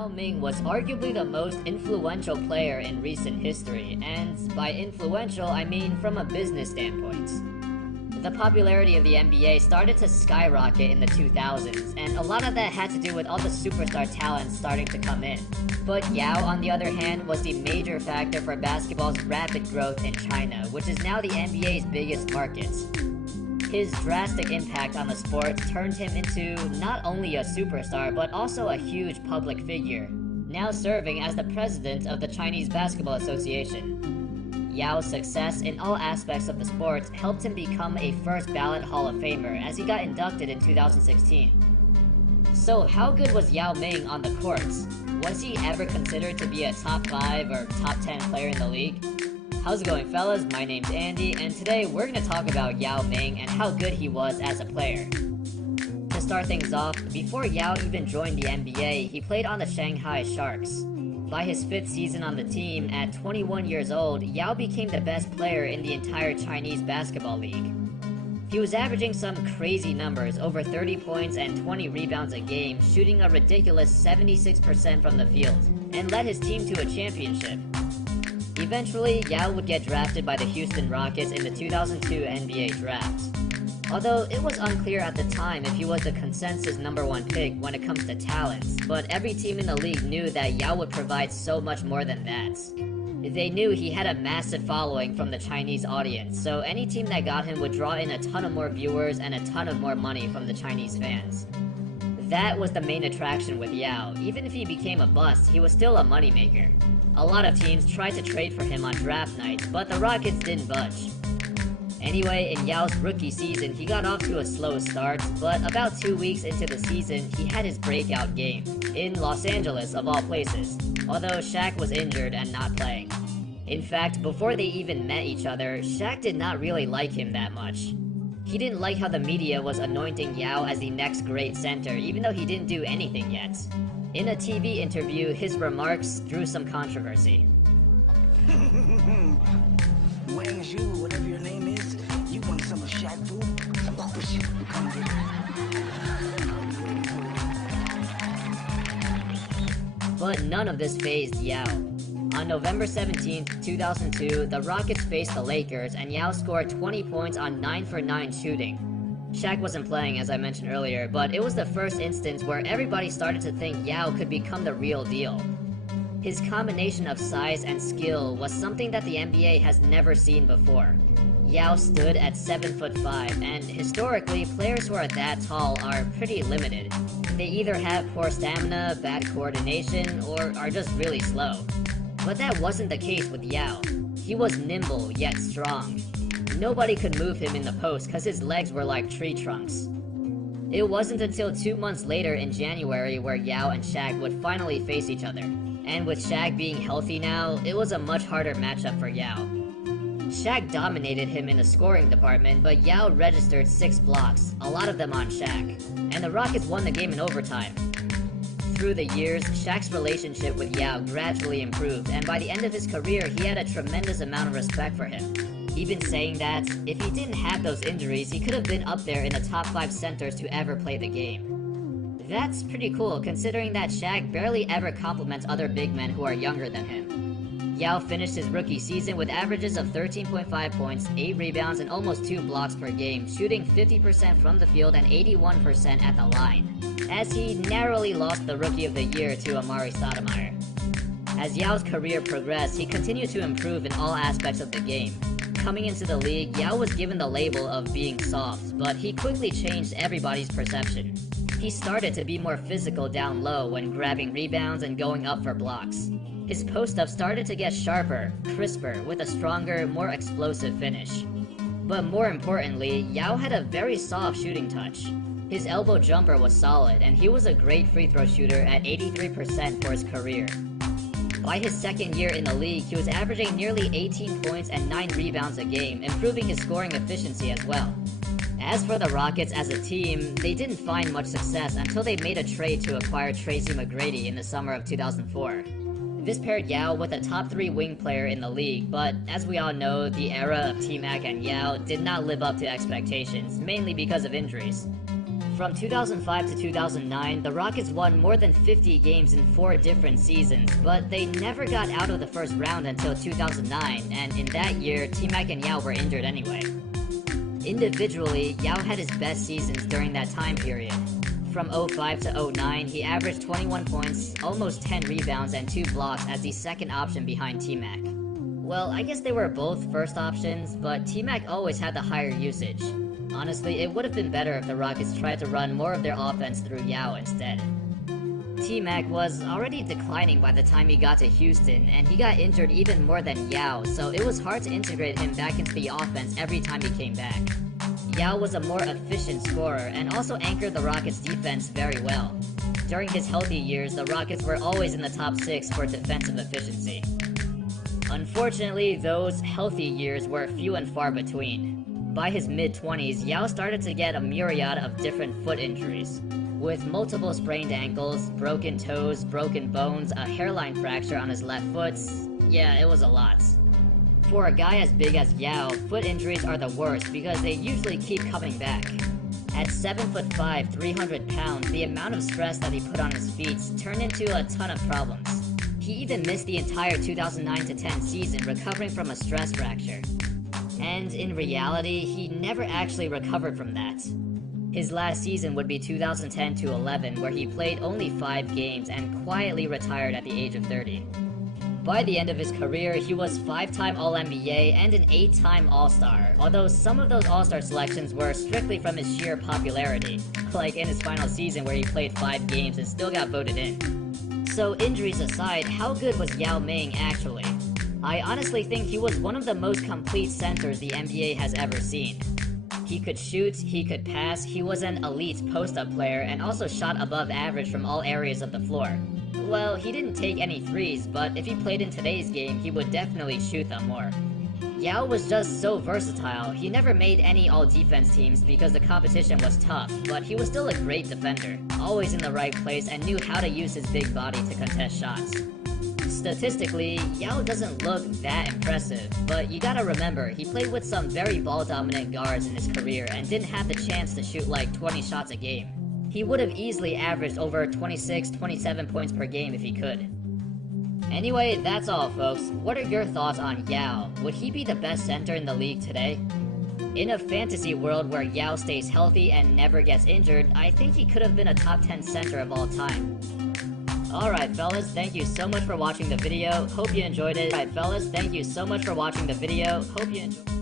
Yao Ming was arguably the most influential player in recent history, and by influential, I mean from a business standpoint. The popularity of the NBA started to skyrocket in the 2000s, and a lot of that had to do with all the superstar talents starting to come in. But Yao, on the other hand, was the major factor for basketball's rapid growth in China, which is now the NBA's biggest market. His drastic impact on the sport turned him into not only a superstar, but also a huge public figure, now serving as the president of the Chinese Basketball Association. Yao's success in all aspects of the sport helped him become a first-ballot Hall of Famer as he got inducted in 2016. So how good was Yao Ming on the courts? Was he ever considered to be a top 5 or top 10 player in the league? How's it going, fellas? My name's Andy, and today we're going to talk about Yao Ming and how good he was as a player. To start things off, before Yao even joined the NBA, he played on the Shanghai Sharks. By his 5th season on the team, at 21 years old, Yao became the best player in the entire Chinese basketball league. He was averaging some crazy numbers, over 30 points and 20 rebounds a game, shooting a ridiculous 76% from the field, and led his team to a championship. Eventually, Yao would get drafted by the Houston Rockets in the 2002 NBA draft. Although it was unclear at the time if he was the consensus #1 pick when it comes to talents, but every team in the league knew that Yao would provide so much more than that. They knew he had a massive following from the Chinese audience, so any team that got him would draw in a ton of more viewers and a ton of more money from the Chinese fans. That was the main attraction with Yao. Even if he became a bust, he was still a moneymaker. A lot of teams tried to trade for him on draft nights, but the Rockets didn't budge. Anyway, in Yao's rookie season, he got off to a slow start, but about 2 weeks into the season, he had his breakout game, in Los Angeles of all places, although Shaq was injured and not playing. In fact, before they even met each other, Shaq did not really like him that much. He didn't like how the media was anointing Yao as the next great center, even though he didn't do anything yet. In a TV interview, his remarks drew some controversy. Wang Zhu, whatever your name is, you want some of Shaq food? Come get it. But none of this fazed Yao. On November 17, 2002, the Rockets faced the Lakers, and Yao scored 20 points on 9 for 9 shooting. Shaq wasn't playing, as I mentioned earlier, but it was the first instance where everybody started to think Yao could become the real deal. His combination of size and skill was something that the NBA has never seen before. Yao stood at 7'5", and historically, players who are that tall are pretty limited. They either have poor stamina, bad coordination, or are just really slow. But that wasn't the case with Yao. He was nimble, yet strong. Nobody could move him in the post because his legs were like tree trunks. It wasn't until 2 months later in January where Yao and Shaq would finally face each other. And with Shaq being healthy now, it was a much harder matchup for Yao. Shaq dominated him in the scoring department, but Yao registered 6 blocks, a lot of them on Shaq, and the Rockets won the game in overtime. Through the years, Shaq's relationship with Yao gradually improved, and by the end of his career, he had a tremendous amount of respect for him. Even saying that, if he didn't have those injuries, he could have been up there in the top 5 centers to ever play the game. That's pretty cool, considering that Shaq barely ever compliments other big men who are younger than him. Yao finished his rookie season with averages of 13.5 points, 8 rebounds, and almost 2 blocks per game, shooting 50% from the field and 81% at the line, as he narrowly lost the Rookie of the Year to Amari Stoudemire. As Yao's career progressed, he continued to improve in all aspects of the game. Coming into the league, Yao was given the label of being soft, but he quickly changed everybody's perception. He started to be more physical down low when grabbing rebounds and going up for blocks. His post-up started to get sharper, crisper, with a stronger, more explosive finish. But more importantly, Yao had a very soft shooting touch. His elbow jumper was solid, and he was a great free throw shooter at 83% for his career. By his second year in the league, he was averaging nearly 18 points and 9 rebounds a game, improving his scoring efficiency as well. As for the Rockets as a team, they didn't find much success until they made a trade to acquire Tracy McGrady in the summer of 2004. This paired Yao with a top 3 wing player in the league, but as we all know, the era of T-Mac and Yao did not live up to expectations, mainly because of injuries. From 2005 to 2009, the Rockets won more than 50 games in 4 different seasons, but they never got out of the first round until 2009, and in that year, T-Mac and Yao were injured anyway. Individually, Yao had his best seasons during that time period. From 05 to 09, he averaged 21 points, almost 10 rebounds, and 2 blocks as the second option behind T-Mac. Well, I guess they were both first options, but T-Mac always had the higher usage. Honestly, it would have been better if the Rockets tried to run more of their offense through Yao instead. T-Mac was already declining by the time he got to Houston, and he got injured even more than Yao, so it was hard to integrate him back into the offense every time he came back. Yao was a more efficient scorer and also anchored the Rockets' defense very well. During his healthy years, the Rockets were always in the top 6 for defensive efficiency. Unfortunately, those healthy years were few and far between. By his mid-20s, Yao started to get a myriad of different foot injuries. With multiple sprained ankles, broken toes, broken bones, a hairline fracture on his left foot, yeah, it was a lot. For a guy as big as Yao, foot injuries are the worst because they usually keep coming back. At 7'5", 300 pounds, the amount of stress that he put on his feet turned into a ton of problems. He even missed the entire 2009-10 season recovering from a stress fracture. And in reality, he never actually recovered from that. His last season would be 2010-11, where he played only 5 games and quietly retired at the age of 30. By the end of his career, he was 5-time All-NBA and an 8-time All-Star, although some of those All-Star selections were strictly from his sheer popularity, like in his final season where he played 5 games and still got voted in. So injuries aside, how good was Yao Ming actually? I honestly think he was one of the most complete centers the NBA has ever seen. He could shoot, he could pass, he was an elite post-up player and also shot above average from all areas of the floor. Well, he didn't take any threes, but if he played in today's game, he would definitely shoot them more. Yao was just so versatile. He never made any all-defense teams because the competition was tough, but he was still a great defender, always in the right place and knew how to use his big body to contest shots. Statistically, Yao doesn't look that impressive, but you gotta remember, he played with some very ball-dominant guards in his career and didn't have the chance to shoot like 20 shots a game. He would have easily averaged over 26, 27 points per game if he could. Anyway, that's all folks. What are your thoughts on Yao? Would he be the best center in the league today? In a fantasy world where Yao stays healthy and never gets injured, I think he could have been a top 10 center of all time. Alright fellas, thank you so much for watching the video. Hope you enjoyed it. Alright fellas, thank you so much for watching the video. Hope you enjoyed it.